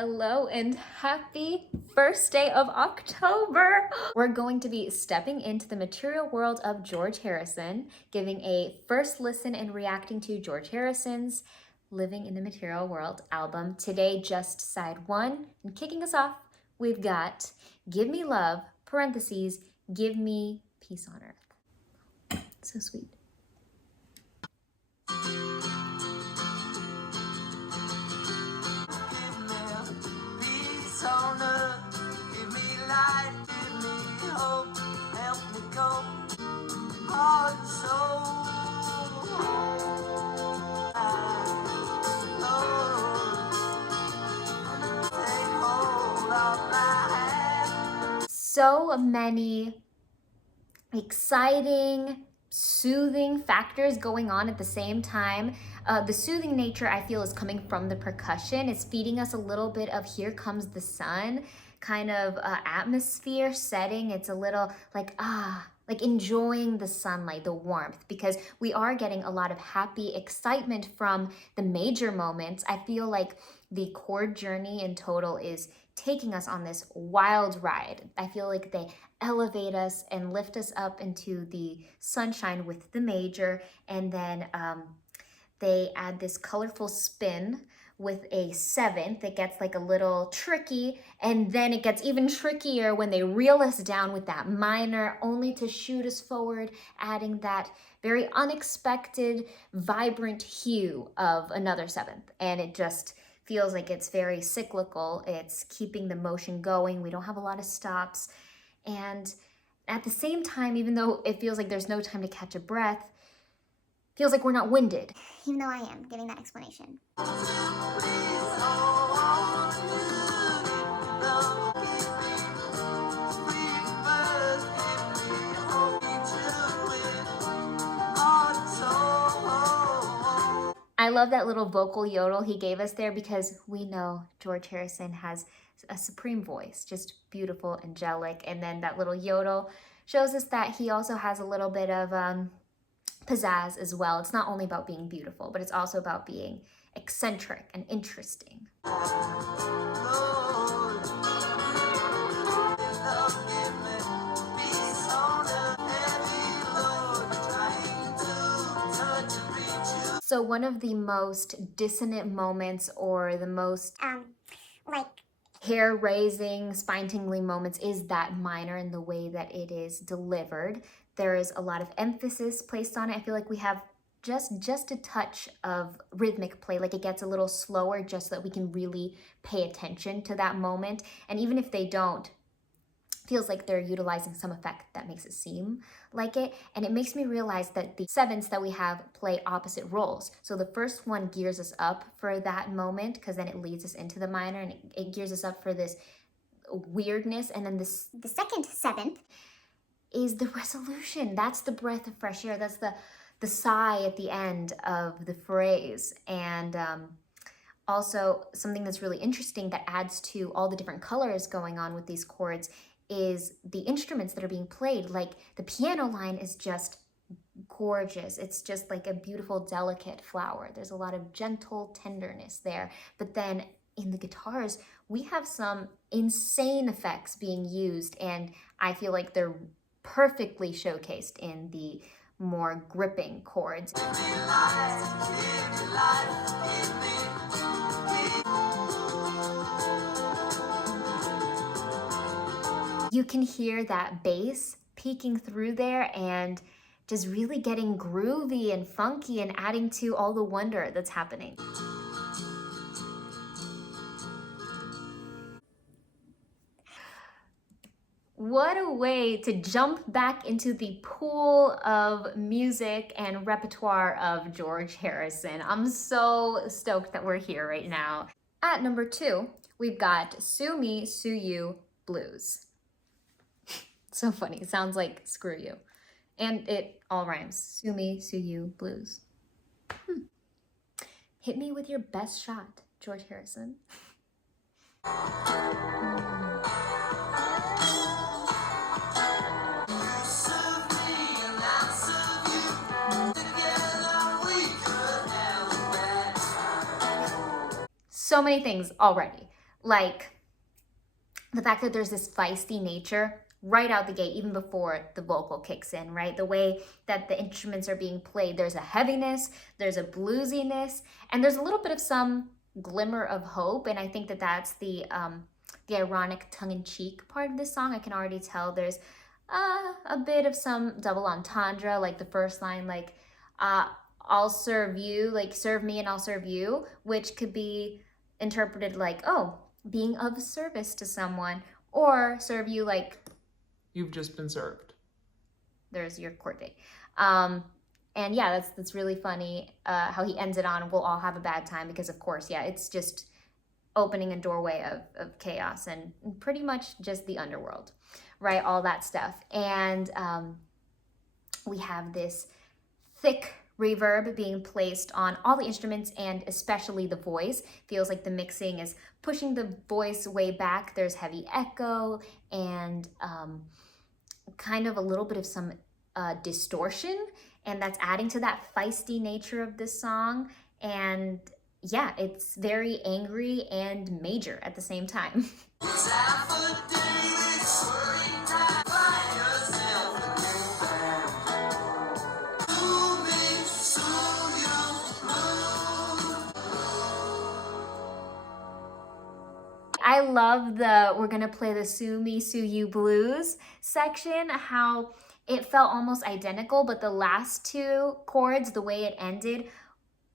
Hello and happy first day of October. We're going to be stepping into the material world of George Harrison, giving a first listen and reacting to George Harrison's Living in the Material World album. Today, just side one. And kicking us off, we've got Give Me Love, parentheses, Give Me Peace on Earth. So sweet. So many exciting, soothing factors going on at the same time. The soothing nature, I feel, is coming from the percussion. It's feeding us a little bit of Here Comes the Sun kind of atmosphere setting. It's a little like enjoying the sunlight, the warmth, because we are getting a lot of happy excitement from the major moments. I feel like the chord journey in total is taking us on this wild ride. I feel like they elevate us and lift us up into the sunshine with the major, and then they add this colorful spin with a seventh. It gets like a little tricky, and then it gets even trickier when they reel us down with that minor, only to shoot us forward, adding that very unexpected, vibrant hue of another seventh. And it just feels like it's very cyclical. It's keeping the motion going. We don't have a lot of stops. And at the same time, even though it feels like there's no time to catch a breath, feels like we're not winded. Even though I am giving that explanation. I love that little vocal yodel he gave us there, because we know George Harrison has a supreme voice, just beautiful, angelic. And then that little yodel shows us that he also has a little bit of pizzazz as well. It's not only about being beautiful, but it's also about being eccentric and interesting. So one of the most dissonant moments, or the most hair-raising, spine-tingling moments, is that minor and the way that it is delivered. There is a lot of emphasis placed on it. I feel like we have just a touch of rhythmic play, like it gets a little slower just so that we can really pay attention to that moment. And even if they don't, feels like they're utilizing some effect that makes it seem like it. And it makes me realize that the sevenths that we have play opposite roles. So the first one gears us up for that moment, because then it leads us into the minor, and it gears us up for this weirdness. And then the second seventh is the resolution. That's the breath of fresh air. That's the sigh at the end of the phrase. And also something that's really interesting that adds to all the different colors going on with these chords is the instruments that are being played. Like the piano line is just gorgeous. It's just like a beautiful, delicate flower. There's a lot of gentle tenderness there. But then in the guitars, we have some insane effects being used, and I feel like they're perfectly showcased in the more gripping chords. You can hear that bass peeking through there and just really getting groovy and funky and adding to all the wonder that's happening. What a way to jump back into the pool of music and repertoire of George Harrison. I'm so stoked that we're here right now. At number 2, we've got Sue Me, Sue You, Blues. So funny. It sounds like screw you. And it all rhymes. Sue me, sue you, blues. Hit me with your best shot, George Harrison. So many things already. Like the fact that there's this feisty nature right out the gate, even before the vocal kicks in, right? The way that the instruments are being played, there's a heaviness, there's a bluesiness, and there's a little bit of some glimmer of hope. And I think that that's the ironic tongue-in-cheek part of this song. I can already tell there's a bit of some double entendre, like the first line, like I'll serve you, like serve me and I'll serve you, which could be interpreted like, oh, being of service to someone, or serve you like you've just been served. There's your court date. And yeah, that's really funny how he ends it on, we'll all have a bad time, because of course, yeah, it's just opening a doorway of chaos and pretty much just the underworld, right? All that stuff. And we have this thick reverb being placed on all the instruments and especially the voice. Feels like the mixing is pushing the voice way back. There's heavy echo and kind of a little bit of some distortion, and that's adding to that feisty nature of this song. And yeah, it's very angry and major at the same time. I love the we're gonna play the Sue Me, Sue You blues section, how it felt almost identical, but the last two chords, the way it ended,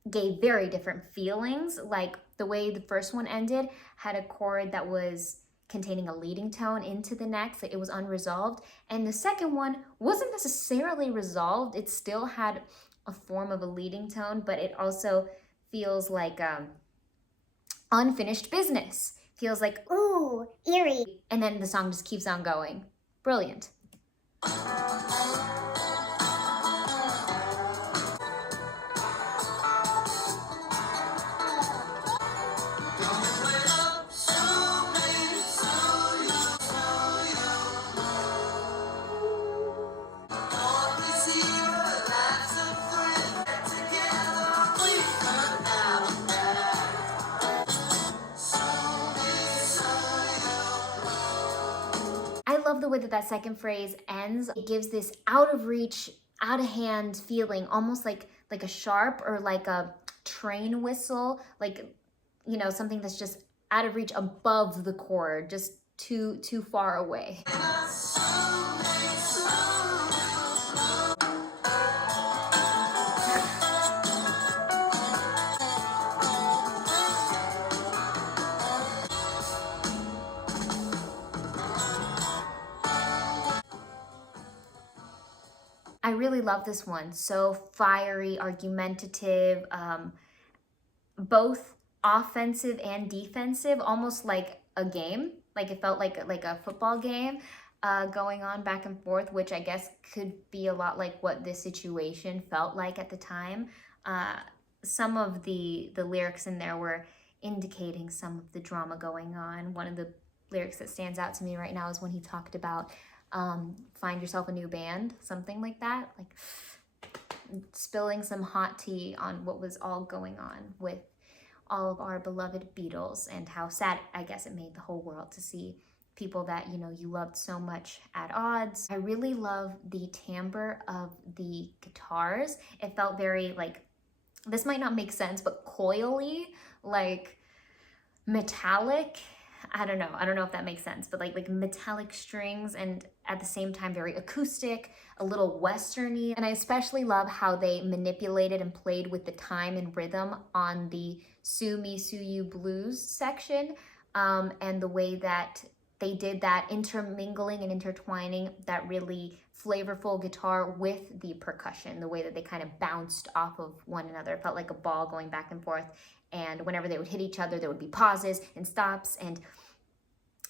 gave very different feelings. Like the way the first one ended had a chord that was containing a leading tone into the next, like it was unresolved. And the second one wasn't necessarily resolved. It still had a form of a leading tone, but it also feels like unfinished business. Feels like, Ooh, eerie. and then the song just keeps on going. Brilliant. I love the way that that second phrase ends. It gives this out of reach, out of hand feeling, almost like a sharp or like a train whistle, like, you know, something that's just out of reach above the chord, just too far away. I really love this one. So fiery, argumentative, both offensive and defensive, almost like a game. Like it felt like a football game going on back and forth, which I guess could be a lot like what this situation felt like at the time. Some of the lyrics in there were indicating some of the drama going on. One of the lyrics that stands out to me right now is when he talked about find yourself a new band, something like that, like spilling some hot tea on what was all going on with all of our beloved Beatles, and how sad, I guess, it made the whole world to see people that, you know, you loved so much at odds. I really love the timbre of the guitars. It felt very like, this might not make sense, but coily, like metallic. I don't know if that makes sense, but like metallic strings, and at the same time very acoustic, a little westerny. And I especially love how they manipulated and played with the time and rhythm on the Sue Me, Sue You blues section, and the way that they did that intermingling and intertwining that really flavorful guitar with the percussion, the way that they kind of bounced off of one another. It felt like a ball going back and forth, and whenever they would hit each other, there would be pauses and stops, and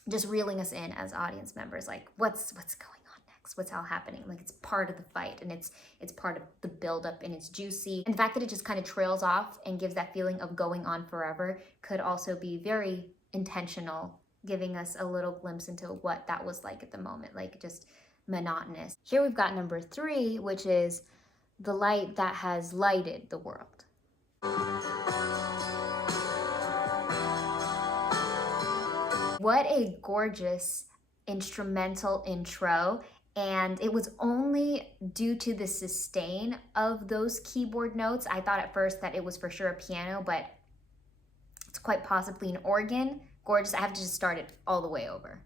just reeling us in as audience members, like what's going on next, what's all happening. Like it's part of the fight, and it's part of the buildup, and it's juicy. And the fact that it just kind of trails off and gives that feeling of going on forever could also be very intentional, giving us a little glimpse into what that was like at the moment, like just monotonous. Here we've got number 3, which is the light that has lighted the world. What a gorgeous instrumental intro. And it was only due to the sustain of those keyboard notes. I thought at first that it was for sure a piano, but it's quite possibly an organ. Gorgeous. I have to just start it all the way over.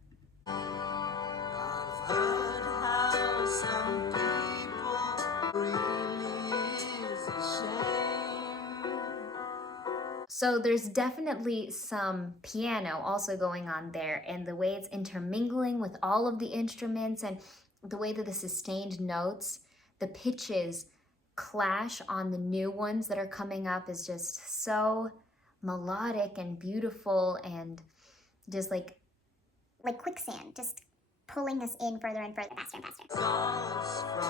So there's definitely some piano also going on there, and the way it's intermingling with all of the instruments and the way that the sustained notes, the pitches clash on the new ones that are coming up is just so melodic and beautiful and just like quicksand, just pulling us in further and further, faster and faster.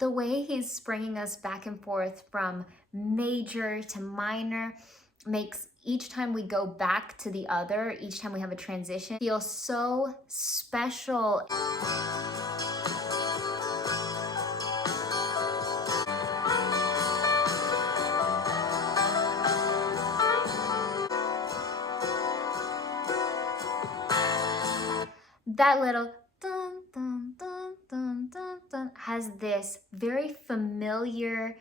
the way he's springing us back and forth from major to minor makes each time we go back to the other, each time we have a transition, feel so special. That little dun dun dun dun dun dun has this very familiar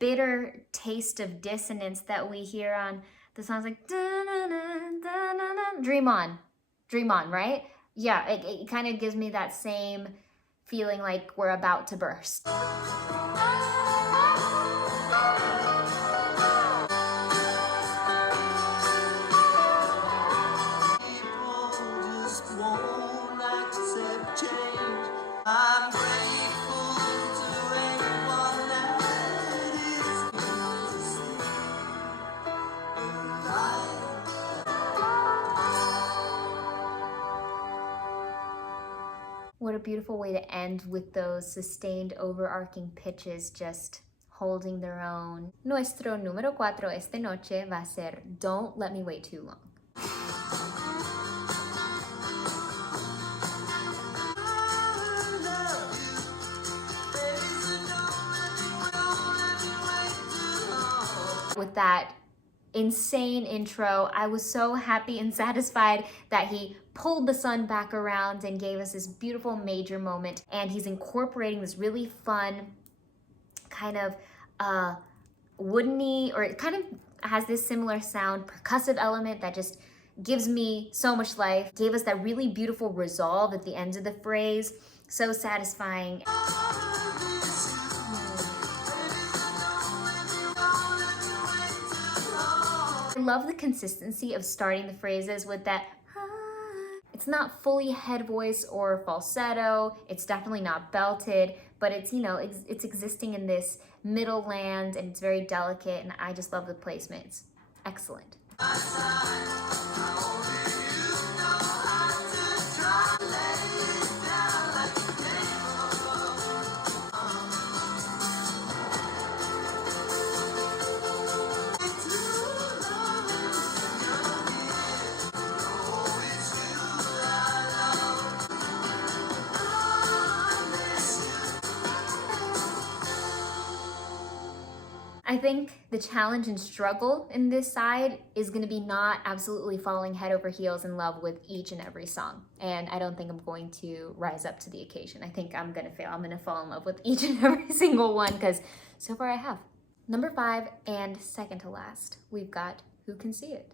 bitter taste of dissonance that we hear on the songs like dun, dun, dun, dun, dun, dun. Dream on, right? Yeah, it kind of gives me that same feeling like we're about to burst. What a beautiful way to end with those sustained overarching pitches just holding their own. Nuestro número 4 esta noche va a ser Don't Let Me Wait Too Long. With that insane intro, I was so happy and satisfied that he pulled the sun back around and gave us this beautiful major moment, and he's incorporating this really fun kind of woodeny, or it kind of has this similar sound percussive element that just gives me so much life. Gave us that really beautiful resolve at the end of the phrase, so satisfying. I love the consistency of starting the phrases with that. It's not fully head voice or falsetto. It's definitely not belted, but it's, you know, it's existing in this middle land, and it's very delicate, and I just love the placement. It's excellent. I think the challenge and struggle in this side is going to be not absolutely falling head over heels in love with each and every song. And I don't think I'm going to rise up to the occasion. I think I'm going to fail. I'm going to fall in love with each and every single one, because so far I have. Number 5 and second to last, we've got Who Can See It?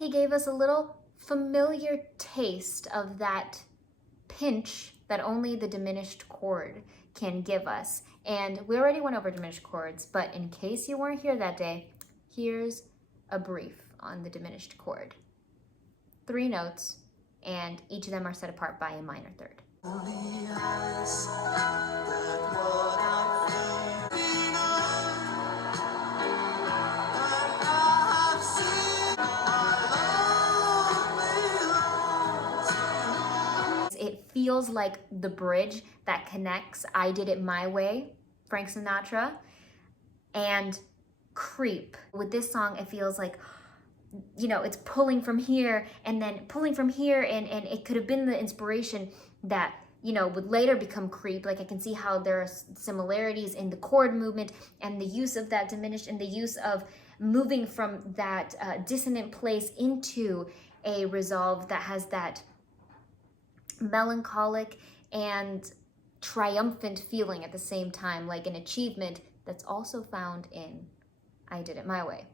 He gave us a little familiar taste of that pinch that only the diminished chord can give us. And we already went over diminished chords, but in case you weren't here that day, here's a brief on the diminished chord. 3 notes, and each of them are set apart by a minor third. feels like the bridge that connects I Did It My Way, Frank Sinatra, and Creep. With this song, it feels like, you know, it's pulling from here and then pulling from here, and it could have been the inspiration that, you know, would later become Creep. Like I can see how there are similarities in the chord movement and the use of that diminished and the use of moving from that dissonant place into a resolve that has that melancholic and triumphant feeling at the same time, like an achievement that's also found in I Did It My Way.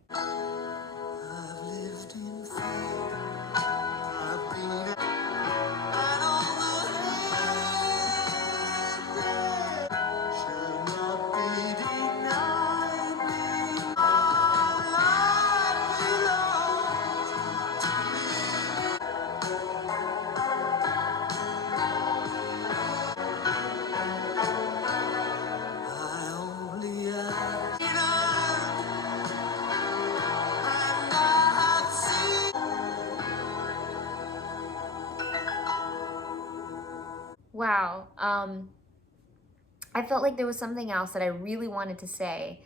Wow. I felt like there was something else that I really wanted to say,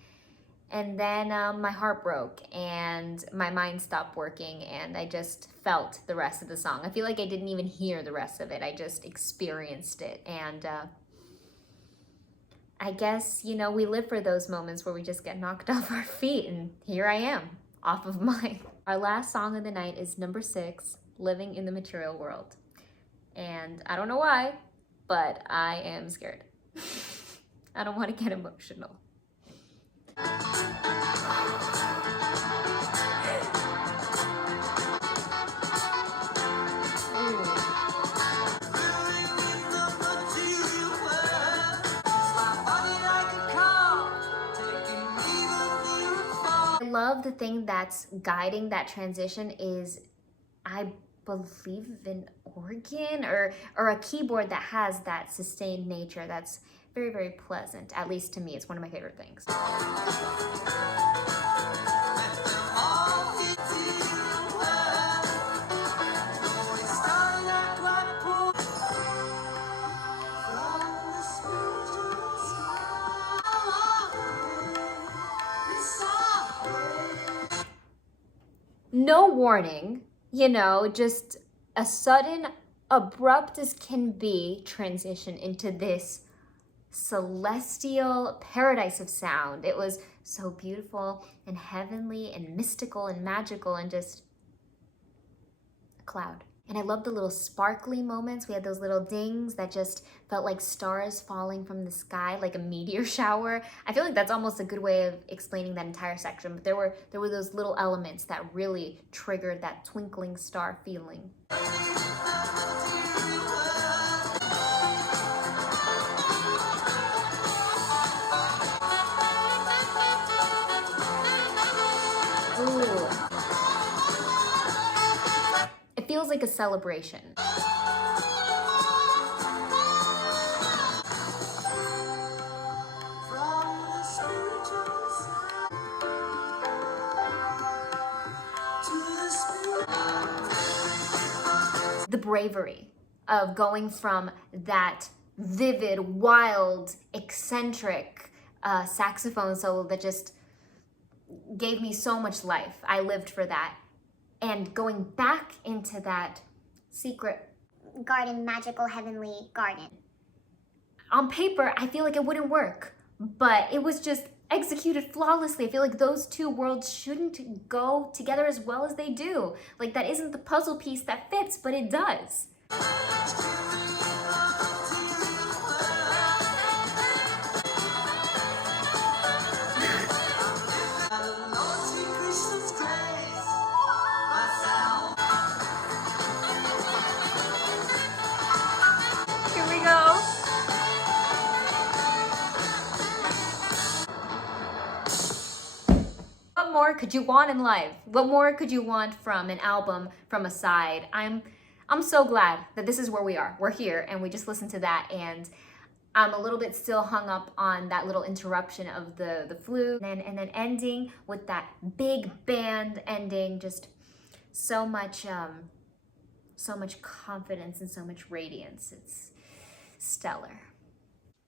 and then my heart broke and my mind stopped working, and I just felt the rest of the song. I feel like I didn't even hear the rest of it. I just experienced it, and I guess, you know, we live for those moments where we just get knocked off our feet, and here I am, off of mine. Our last song of the night is number 6, Living in the Material World. And I don't know why, but I am scared. I don't want to get emotional. I love the thing that's guiding that transition is, I believe, an organ or a keyboard that has that sustained nature that's very, very pleasant. At least to me, it's one of my favorite things. No warning, you know, just a sudden, abrupt as can be transition into this celestial paradise of sound. It was so beautiful and heavenly and mystical and magical and just a cloud. And I love the little sparkly moments. We had those little dings that just felt like stars falling from the sky, like a meteor shower. I feel like that's almost a good way of explaining that entire section, but there were those little elements that really triggered that twinkling star feeling. Ooh. It feels like a celebration. The bravery of going from that vivid, wild, eccentric saxophone solo that just gave me so much life. I lived for that. And going back into that secret Garden, magical, heavenly garden. On paper, I feel like it wouldn't work, but it was just executed flawlessly. I feel like those two worlds shouldn't go together as well as they do. Like, that isn't the puzzle piece that fits, but it does. Here we go. What more could you want in life? What more could you want from an album, from a side? I'm so glad that this is where we are. We're here, and we just listened to that, and I'm a little bit still hung up on that little interruption of the flute, and then ending with that big band ending. Just so much confidence and so much radiance. stellar.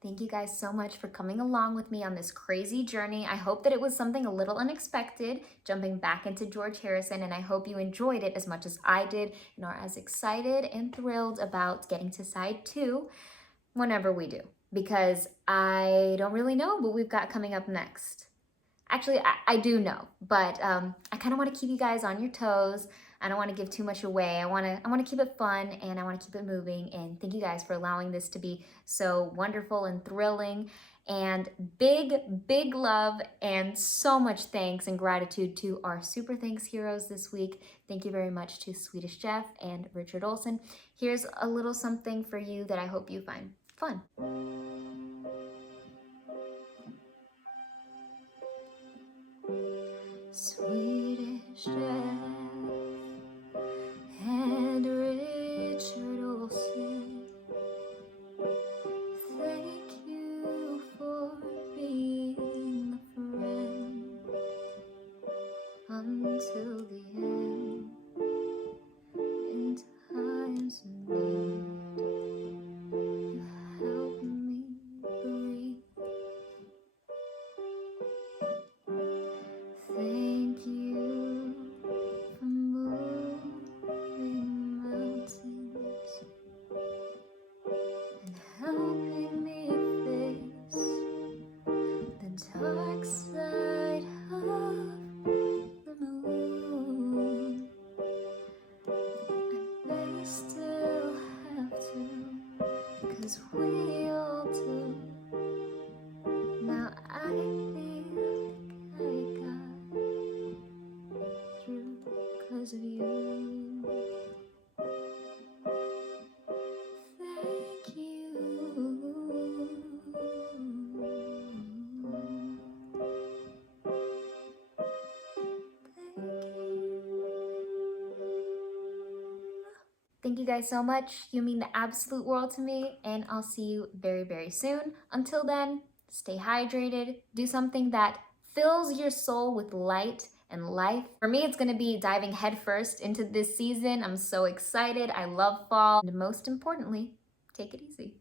Thank you guys so much for coming along with me on this crazy journey. I hope that it was something a little unexpected, jumping back into George Harrison, and I hope you enjoyed it as much as I did and are as excited and thrilled about getting to side 2 whenever we do, because I don't really know what we've got coming up next. Actually, I do know, but I kind of want to keep you guys on your toes. I don't want to give too much away. I want to keep it fun, and I want to keep it moving. And thank you guys for allowing this to be so wonderful and thrilling. And big love and so much thanks and gratitude to our Super Thanks heroes this week. Thank you very much to Sweetish Jeff and Richard Olsen. Here's a little something for you that I hope you find fun. Sweetish Jeff and Richard Olsen, thank you for being a friend until the end. In times of need, you help me breathe. Thank you for moving mountains and helping me face the dark side of the moon. And they still have to, 'cause we all do. Now I feel like I got through 'cause of you. Thank you. Thank you guys so much. You mean the absolute world to me, and I'll see you very soon. Until then, stay hydrated, do something that fills your soul with light and life. For me, it's gonna be diving headfirst into this season. I'm so excited. I love fall. And most importantly, take it easy.